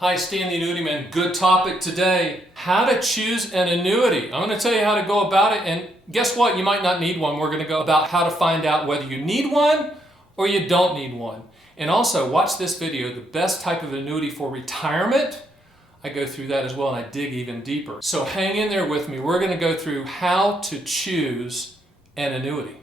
Hi, Stan the Annuity Man. Good topic today. How to choose an annuity. I'm going to tell you how to go about it, and guess what? You might not need one. We're going to go about how to find out whether you need one or you don't need one. And also, watch this video, the best type of annuity for retirement. I go through that as well, and I dig even deeper. So hang in there with me. We're going to go through how to choose an annuity.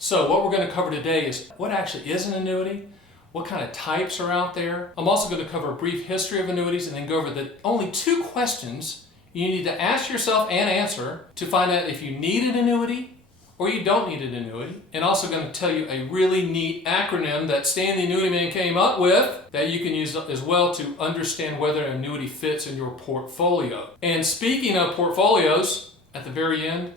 So what we're going to cover today is what actually is an annuity, what kind of types are out there. I'm also going to cover a brief history of annuities and then go over the only 2 questions you need to ask yourself and answer to find out if you need an annuity or you don't need an annuity. And also going to tell you a really neat acronym that Stan the Annuity Man came up with that you can use as well to understand whether an annuity fits in your portfolio. And speaking of portfolios, at the very end,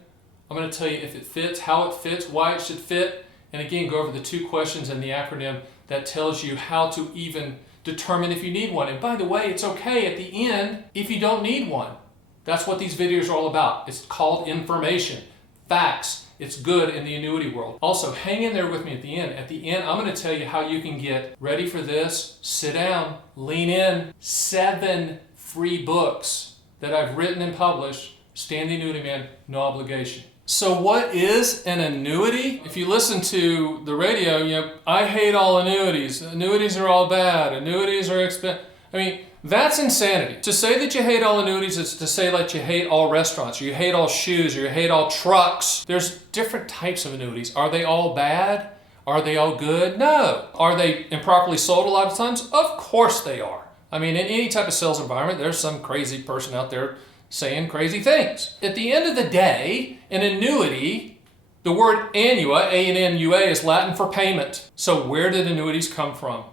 I'm going to tell you if it fits, how it fits, why it should fit, and again go over the 2 questions and the acronym that tells you how to even determine if you need one. And by the way, it's okay at the end if you don't need one. That's what these videos are all about. It's called information, facts. It's good in the annuity world. Also, hang in there with me at the end. At the end, I'm going to tell you how you can get ready for this. Sit down, lean in. 7 free books that I've written and published. Stan the Annuity Man, no obligation. So what is an annuity? If you listen to the radio, I hate all annuities. Annuities are all bad. Annuities are expensive. I mean, that's insanity. To say that you hate all annuities is to say like you hate all restaurants, or you hate all shoes, or you hate all trucks. There's different types of annuities. Are they all bad? Are they all good? No. Are they improperly sold a lot of times? Of course they are. I mean, in any type of sales environment, there's some crazy person out there saying crazy things. At the end of the day, an annuity, the word annua, A-N-N-U-A, is Latin for payment. So where did annuities come from?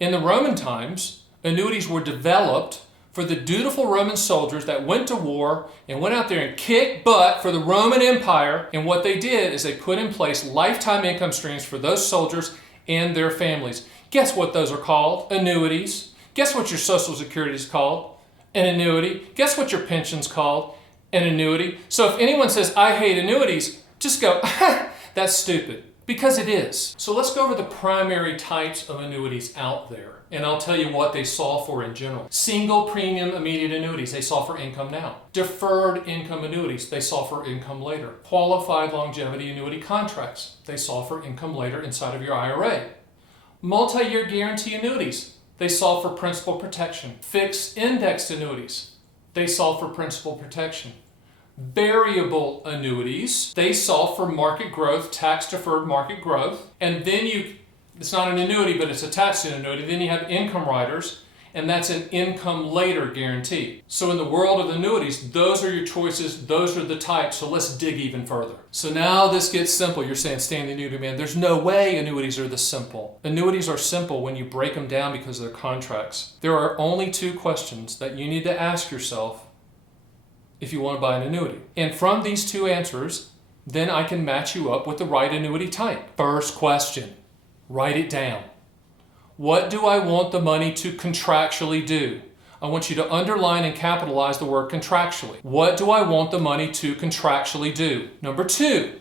In the Roman times, annuities were developed for the dutiful Roman soldiers that went to war and went out there and kicked butt for the Roman Empire. And what they did is they put in place lifetime income streams for those soldiers and their families. Guess what those are called? Annuities. Guess what your Social Security is called? An annuity. Guess what your pension's called? An annuity. So if anyone says, I hate annuities, just go, that's stupid. Because it is. So let's go over the primary types of annuities out there. And I'll tell you what they solve for in general. Single premium immediate annuities, they solve for income now. Deferred income annuities, they solve for income later. Qualified longevity annuity contracts, they solve for income later inside of your IRA. Multi-year guarantee annuities, they solve for principal protection. Fixed indexed annuities, they solve for principal protection. Variable annuities, they solve for market growth, tax-deferred market growth. And then it's not an annuity, but it's attached to an annuity. Then you have income riders, and that's an income later guarantee. So in the world of annuities, those are your choices, those are the types. So let's dig even further. So now this gets simple. You're saying, Stan the Annuity Man, there's no way annuities are this simple. Annuities are simple when you break them down because of their contracts. There are only 2 questions that you need to ask yourself if you want to buy an annuity. And from these 2 answers, then I can match you up with the right annuity type. First question, write it down. What do I want the money to contractually do? I want you to underline and capitalize the word contractually. What do I want the money to contractually do? Number 2,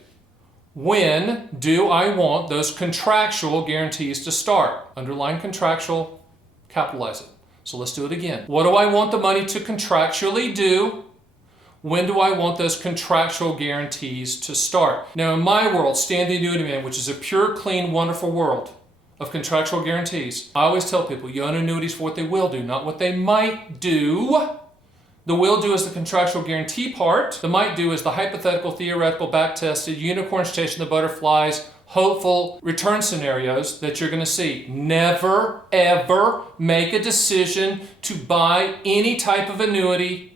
when do I want those contractual guarantees to start? Underline contractual, capitalize it. So let's do it again. What do I want the money to contractually do? When do I want those contractual guarantees to start? Now in my world, Stan the Annuity Man, which is a pure, clean, wonderful world of contractual guarantees, I always tell people, you own annuities for what they will do, not what they might do. The will do is the contractual guarantee part. The might do is the hypothetical, theoretical, back-tested, unicorns chasing the butterflies, hopeful return scenarios that you're going to see. Never, ever make a decision to buy any type of annuity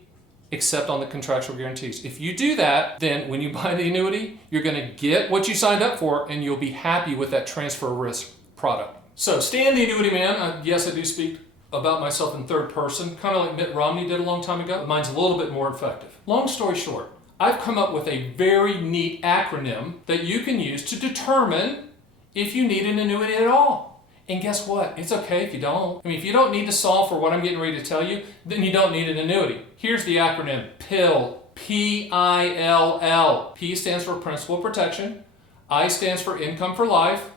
except on the contractual guarantees. If you do that, then when you buy the annuity, you're going to get what you signed up for and you'll be happy with that transfer risk product. So Stan the Annuity Man, yes, I do speak about myself in third person, kind of like Mitt Romney did a long time ago. Mine's a little bit more effective. Long story short, I've come up with a very neat acronym that you can use to determine if you need an annuity at all. And guess what? It's okay if you don't. I mean, if you don't need to solve for what I'm getting ready to tell you, then you don't need an annuity. Here's the acronym, PILL. PILL. P stands for principal protection. I stands for income for life.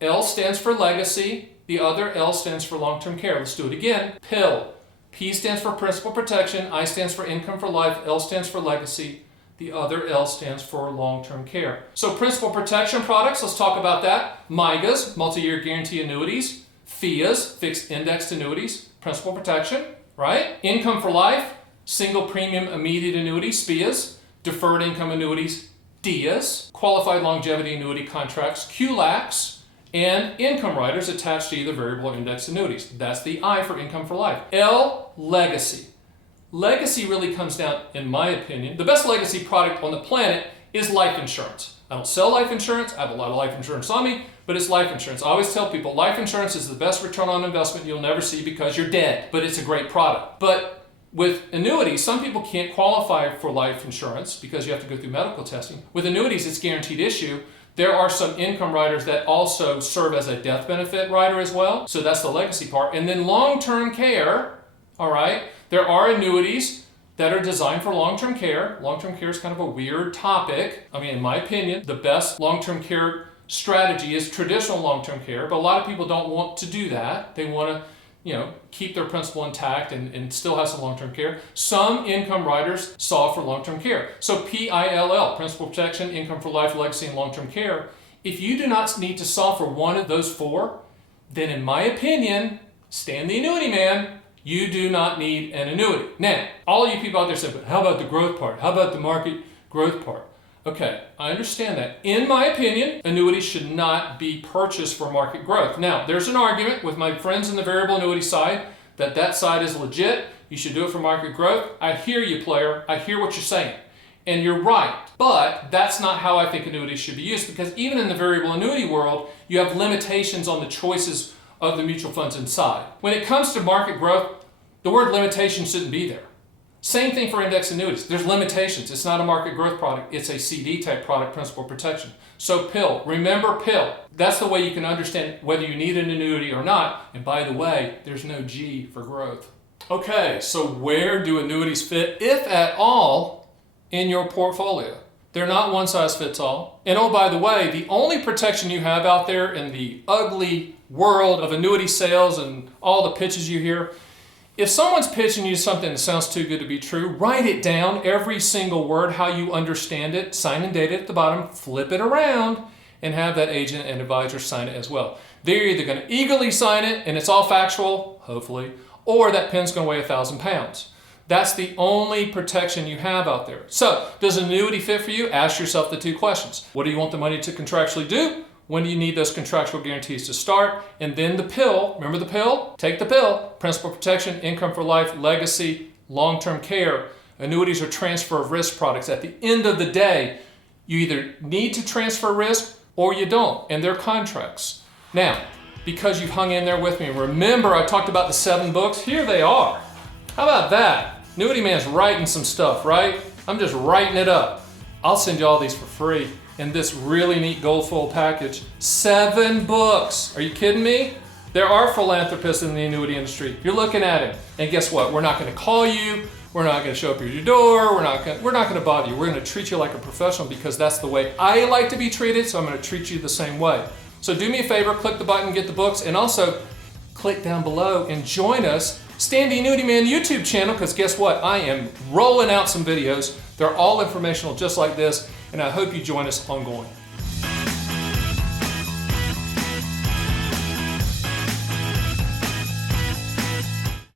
L stands for legacy. The other L stands for long-term care. Let's do it again. PIL. P stands for principal protection. I stands for income for life. L stands for legacy. The other L stands for long-term care. So principal protection products, let's talk about that. MIGAs, multi-year guarantee annuities. FIAs, fixed indexed annuities. Principal protection, right? Income for life, single premium immediate annuities, SPIAs. Deferred income annuities, DIAs. Qualified longevity annuity contracts, QLACs. And income riders attached to either variable or indexed annuities. That's the I for income for life. L, legacy. Legacy really comes down, in my opinion, the best legacy product on the planet is life insurance. I don't sell life insurance. I have a lot of life insurance on me, but it's life insurance. I always tell people life insurance is the best return on investment you'll never see because you're dead, but it's a great product. But with annuities, some people can't qualify for life insurance because you have to go through medical testing. With annuities, it's guaranteed issue. There are some income riders that also serve as a death benefit rider as well. So that's the legacy part. And then long-term care, all right, there are annuities that are designed for long-term care. Long-term care is kind of a weird topic. I mean, in my opinion, the best long-term care strategy is traditional long-term care, but a lot of people don't want to do that. They want to, keep their principal intact and still have some long-term care. Some income riders solve for long-term care. So PILL, principal protection, income for life, legacy, and long-term care. If you do not need to solve for one of those four, then in my opinion, Stan the Annuity Man, you do not need an annuity. Now, all you people out there say, but how about the growth part? How about the market growth part? Okay, I understand that. In my opinion, annuities should not be purchased for market growth. Now, there's an argument with my friends in the variable annuity side that side is legit. You should do it for market growth. I hear you, player. I hear what you're saying. And you're right. But that's not how I think annuities should be used, because even in the variable annuity world, you have limitations on the choices of the mutual funds inside. When it comes to market growth, the word limitation shouldn't be there. Same thing for index annuities. There's limitations. It's not a market growth product. It's a CD type product, principal protection. So PIL, remember PIL. That's the way you can understand whether you need an annuity or not. And by the way, there's no G for growth. Okay, so where do annuities fit, if at all, in your portfolio? They're not one size fits all. And oh, by the way, the only protection you have out there in the ugly world of annuity sales and all the pitches you hear, if someone's pitching you something that sounds too good to be true, write it down, every single word, how you understand it, sign and date it at the bottom, flip it around, and have that agent and advisor sign it as well. They're either going to eagerly sign it, and it's all factual, hopefully, or that pen's going to weigh 1,000 pounds. That's the only protection you have out there. So, does an annuity fit for you? Ask yourself the two questions. What do you want the money to contractually do? When do you need those contractual guarantees to start? And then the PIL, remember the PIL? Take the PIL. Principal protection, income for life, legacy, long-term care. Annuities are transfer of risk products. At the end of the day, you either need to transfer risk or you don't, and they're contracts. Now, because you've hung in there with me, remember I talked about the 7 books? Here they are. How about that? Annuity Man's writing some stuff, right? I'm just writing it up. I'll send you all these for free in this really neat gold foil package. 7 books. Are you kidding me? There are philanthropists in the annuity industry. You're looking at it. And guess what? We're not going to call you. We're not going to show up at your door. We're not going to bother you. We're going to treat you like a professional because that's the way I like to be treated, so I'm going to treat you the same way. So do me a favor, click the button, get the books, and also click down below and join us. Stan the Annuity Man YouTube channel, because guess what? I am rolling out some videos. They're all informational just like this, and I hope you join us ongoing.